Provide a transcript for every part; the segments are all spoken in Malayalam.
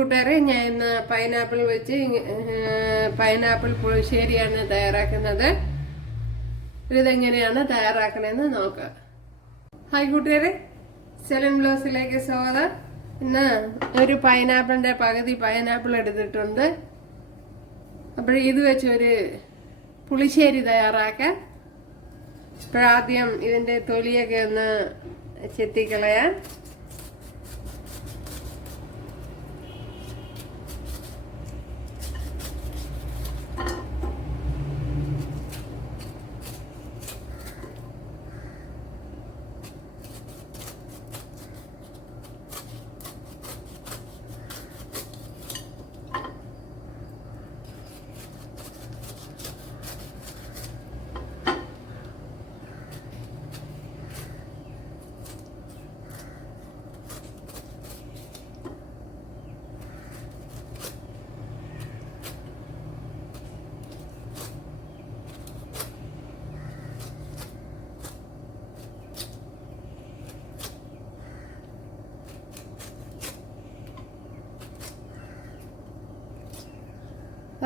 കൂട്ടുകാരെ, ഞാൻ ഇന്ന് പൈനാപ്പിൾ വെച്ച് പൈനാപ്പിൾ പുളിശ്ശേരിയാണ് തയ്യാറാക്കുന്നത്. ഇതെങ്ങനെയാണ് തയ്യാറാക്കണമെന്ന് നോക്കാം. ഹായ് കൂട്ടുകാരെ, സെലൻ ബ്ലോസിലേക്ക് സ്വാഗതം. ഇന്ന് ഒരു പൈനാപ്പിളിന്റെ പകുതി പൈനാപ്പിൾ എടുത്തിട്ടുണ്ട്. അപ്പോൾ ഇത് വെച്ചൊരു പുളിശ്ശേരി തയ്യാറാക്കാം. ആദ്യം ഇതിന്റെ തൊലിയൊക്കെ ഒന്ന് ചെത്തിക്കളയാം.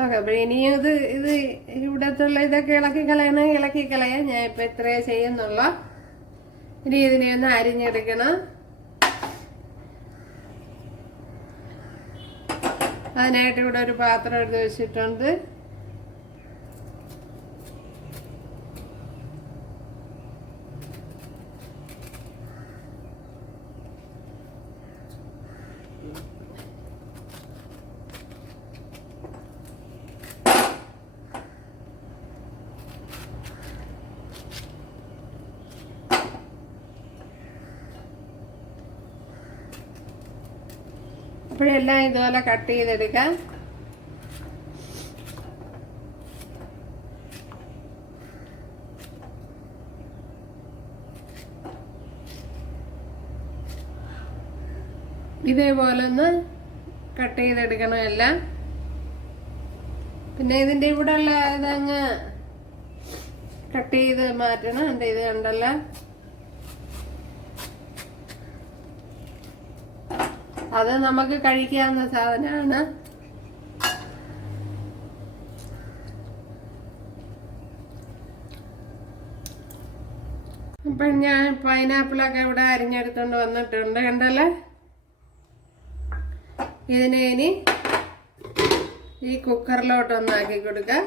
ഓക്കെ, അപ്പൊ ഇനിയും ഇത് ഇവിടത്തുള്ള ഇതൊക്കെ ഇളക്കി കളയാം. ഞാൻ ഇപ്പൊ ഇത്രയേ ചെയ്യുന്നുള്ള. ഇനി ഇതിനെ ഒന്ന് അരിഞ്ഞെടുക്കണം. അതിനായിട്ട് ഇവിടെ ഒരു പാത്രം എടുത്ത് വെച്ചിട്ടുണ്ട്. അപ്പോഴെല്ലാം ഇതുപോലെ കട്ട് ചെയ്തെടുക്കാം. ഇതേപോലെ ഒന്ന് കട്ട് ചെയ്തെടുക്കണം എല്ലാം. പിന്നെ ഇതിന്റെ ഇവിടെ ഉള്ള ഇതങ്ങ് കട്ട് ചെയ്ത് മാറ്റണം. എന്റെ ഇത് കണ്ടല്ലോ, അത് നമുക്ക് കഴിക്കാവുന്ന സാധനമാണ്. അപ്പൊ ഞാൻ പൈനാപ്പിളൊക്കെ ഇവിടെ അരിഞ്ഞെടുത്തോണ്ട് വന്നിട്ടുണ്ട്, കണ്ടല്ലേ. ഇതിനെ ഇനി ഈ കുക്കറിലോട്ടൊന്നാക്കി കൊടുക്കാം.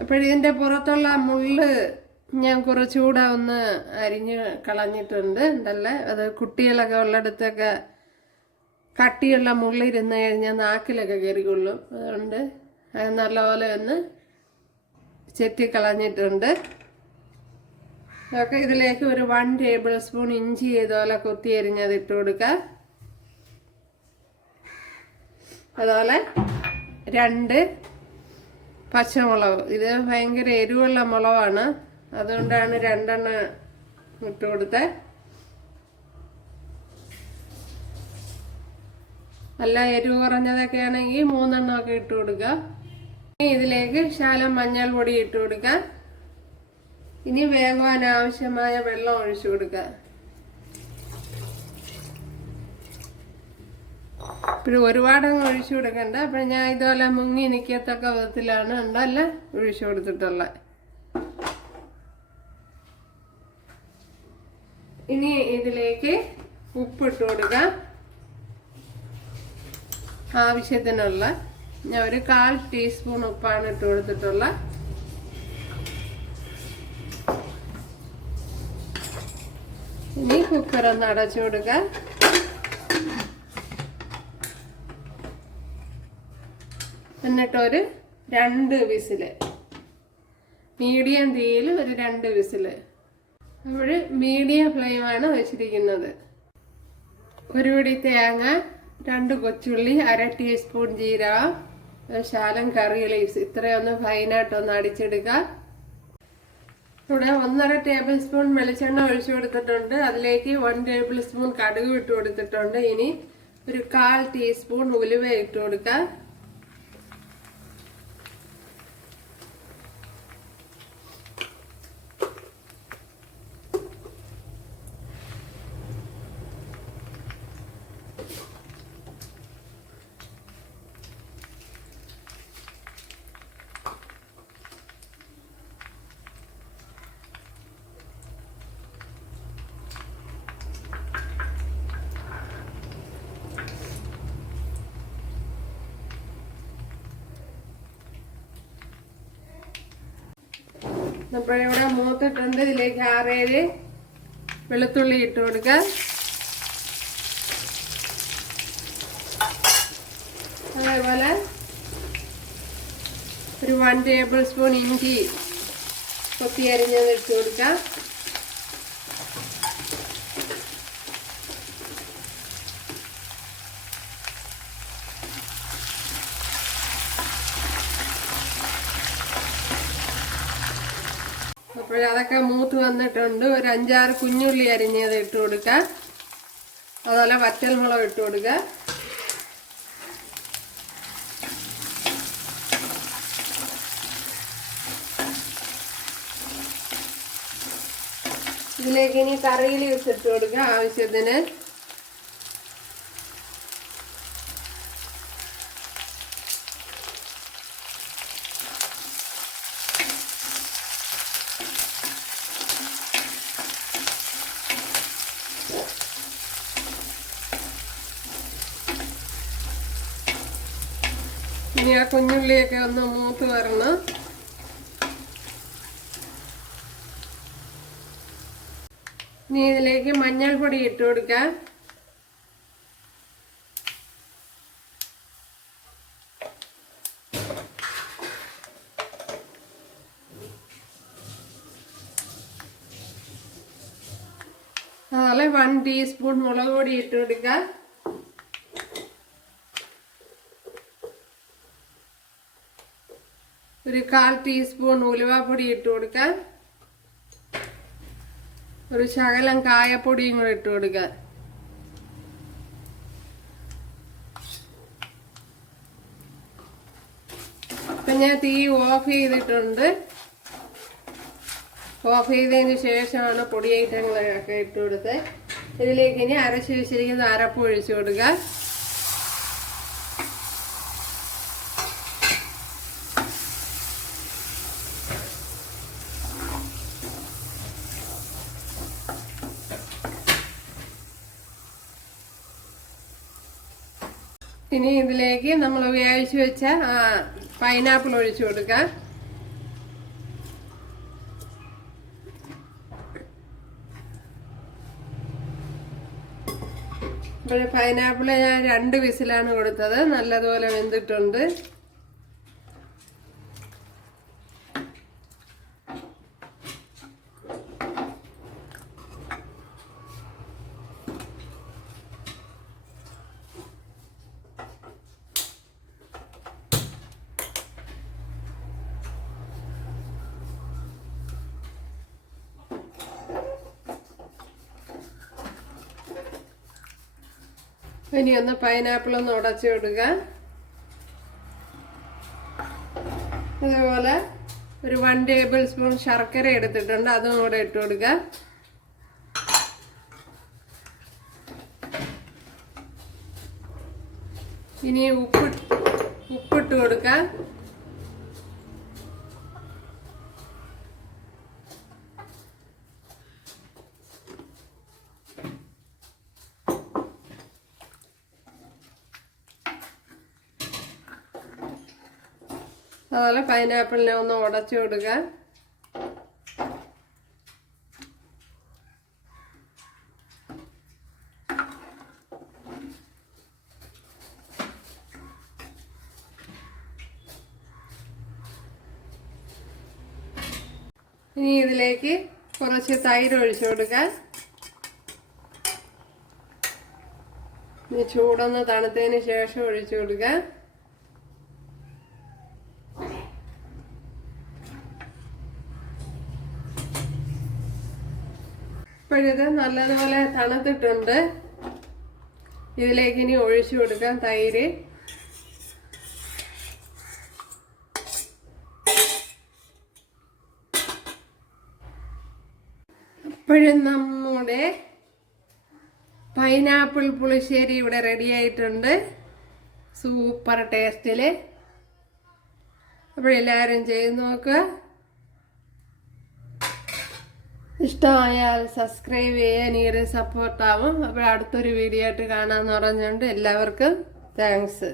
അപ്പോഴിതിന്റെ പുറത്തുള്ള മുള്ള് ഞാൻ കുറച്ചുകൂടെ ഒന്ന് അരിഞ്ഞ് കളഞ്ഞിട്ടുണ്ട്, ഉണ്ടല്ലേ. അത് കുട്ടികളൊക്കെ ഉള്ളിടത്തൊക്കെ കട്ടിയുള്ള മുള്ളിരുന്ന് കഴിഞ്ഞാൽ നാക്കിലൊക്കെ കയറിക്കൊള്ളും. അതുകൊണ്ട് അത് നല്ലപോലെ ഒന്ന് ചെത്തിക്കളഞ്ഞിട്ടുണ്ട്. ഓക്കെ, ഇതിലേക്ക് ഒരു 1 ടേബിൾ സ്പൂൺ ഇഞ്ചി ഇതുപോലെ കൊത്തി അരിഞ്ഞത് ഇട്ട് കൊടുക്കാം. അതുപോലെ 2 പച്ചമുളക്. ഇത് ഭയങ്കര എരിവുള്ള മുളകാണ്, അതുകൊണ്ടാണ് 2 എണ്ണം ഇട്ട് കൊടുത്തത്. അല്ല, എരിവ് കുറഞ്ഞതൊക്കെ ആണെങ്കിൽ 3 എണ്ണമൊക്കെ ഇട്ട് കൊടുക്കുക. ഇതിലേക്ക് ശകലം മഞ്ഞൾ പൊടി ഇട്ട് കൊടുക്കുക. ഇനി വേവാൻ ആവശ്യമായ വെള്ളം ഒഴിച്ചു കൊടുക്കുക. ഇപ്പോഴും ഒരുപാടങ്ങ് ഒഴിച്ചു കൊടുക്കണ്ട. അപ്പൊ ഞാൻ ഇതുപോലെ മുങ്ങി നിൽക്കത്തക്ക വിധത്തിലാണ് ഉണ്ടല്ല ഒഴിച്ചു കൊടുത്തിട്ടുള്ളത്. ഇനി ഇതിലേക്ക് ഉപ്പിട്ട് കൊടുക്കാം. ആവശ്യത്തിനുള്ള ഞാൻ ഒരു 1/4 ടീസ്പൂൺ ഉപ്പാണ് ഇട്ട് കൊടുത്തിട്ടുള്ള. ഇനി കുക്കർ ഒന്ന് അടച്ചു കൊടുക്കാം. എന്നിട്ടൊരു 2 വിസില്, മീഡിയം തീയിൽ ഒരു 2 വിസില്. അവിടെ മീഡിയം ഫ്ലെയിമാണ് വെച്ചിരിക്കുന്നത്. ഒരു പിടി തേങ്ങ, 2 കൊച്ചുള്ളി, 1/2 ടീസ്പൂൺ ജീരകം, ശകലം കറി ലീവ്സ്, ഇത്രയൊന്ന് ഫൈനായിട്ടൊന്ന് അടിച്ചെടുക്കുക. ഇവിടെ 1.5 ടേബിൾ സ്പൂൺ വെളിച്ചെണ്ണ ഒഴിച്ചു കൊടുത്തിട്ടുണ്ട്. അതിലേക്ക് 1 ടേബിൾ സ്പൂൺ കടുക് ഇട്ട് കൊടുത്തിട്ടുണ്ട്. ഇനി ഒരു 1/4 ടീസ്പൂൺ ഉലുവ ഇട്ട് കൊടുക്കുക. അപ്പോഴിവിടെ മൂത്തിട്ടുണ്ട്. ഇതിലേക്ക് 6-7 വെളുത്തുള്ളി ഇട്ട് കൊടുക്കുക. അതേപോലെ ഒരു 1 ടേബിൾ സ്പൂൺ ഇഞ്ചി കൊത്തി അരിഞ്ഞത് ഇട്ട് കൊടുക്കാം. അപ്പോഴതൊക്കെ മൂത്ത് വന്നിട്ടുണ്ട്. ഒരു 5-6 കുഞ്ഞുള്ളി അരിഞ്ഞത് ഇട്ട് കൊടുക്കുക. അതുപോലെ വറ്റൽമുളക് ഇട്ട് കൊടുക്കുക. ഇതിലേക്ക് ഇനി കറി ലീവ്സ് ഇട്ട് കൊടുക്കുക ആവശ്യത്തിന്. ഇനി ആ കുഞ്ഞുള്ളിയൊക്കെ ഒന്ന് മൂത്ത് വരണം. ഇനി ഇതിലേക്ക് മഞ്ഞൾപ്പൊടി ഇട്ട് കൊടുക്കാം. അതുപോലെ 1 ടീസ്പൂൺ മുളക് പൊടി ഇട്ട് കൊടുക്കാം. ഒരു 1/4 ടീസ്പൂൺ ഉലുവാപ്പൊടി ഇട്ട് കൊടുക്കാം. ഒരു ശകലം കായപ്പൊടിയും കൂടെ ഇട്ട് കൊടുക്കുക. ഇപ്പം ഞാൻ തീ ഓഫ് ചെയ്തിട്ടുണ്ട്. ഓഫ് ചെയ്തതിന് ശേഷമാണ് പൊടി ഐറ്റങ്ങളൊക്കെ ഇട്ട് കൊടുത്ത്. ഇതിലേക്ക് ഇനി അരച്ച് വെച്ചിരിക്കുന്ന അരപ്പ് ഒഴിച്ചു കൊടുക്കുക. ഇനി ഇതിലേക്ക് നമ്മൾ വേവിച്ച് വെച്ച പൈനാപ്പിൾ ഒഴിച്ചു കൊടുക്കാം. അപ്പോൾ പൈനാപ്പിൾ ഞാൻ 2 വിസിലാണ് കൊടുത്തത്. നല്ലതുപോലെ വെന്തിട്ടുണ്ട്. ഇനി ഒന്ന് പൈനാപ്പിൾ ഒന്ന് ഉടച്ചു കൊടുക്കുക. ഇതുപോലെ ഒരു 1 ടേബിൾ സ്പൂൺ ശർക്കര എടുത്തിട്ടുണ്ട്. അതും കൂടെ ഇട്ട് കൊടുക്കുക. ഇനി ഉപ്പിട്ട് കൊടുക്കുക. അതുപോലെ പൈനാപ്പിളിനെ ഒന്ന് ഉടച്ചു കൊടുക്കുക. ഇനി ഇതിലേക്ക് കുറച്ച് തൈര് ഒഴിച്ചു കൊടുക്കുക. ഇനി ചൂടൊന്ന് തണുത്തതിന് ശേഷം ഒഴിച്ചു കൊടുക്കുക. ഇപ്പോഴിത് നല്ലതുപോലെ തണുത്തിട്ടുണ്ട്. ഇതിലേക്ക് ഇനി ഒഴിച്ചു കൊടുക്കാം തൈര്. ഇപ്പോഴും നമ്മുടെ പൈനാപ്പിൾ പുളിശ്ശേരി ഇവിടെ റെഡി ആയിട്ടുണ്ട്. സൂപ്പർ ടേസ്റ്റിൽ. അപ്പോഴെല്ലാവരും ചെയ്ത് നോക്കുക. ഇഷ്ടമായാൽ സബ്സ്ക്രൈബ് ചെയ്യാൻ ഈ ഒരു സപ്പോർട്ടാവും. അപ്പോൾ അടുത്തൊരു വീഡിയോ ആയിട്ട് കാണാമെന്ന് പറഞ്ഞുകൊണ്ട് എല്ലാവർക്കും താങ്ക്സ്.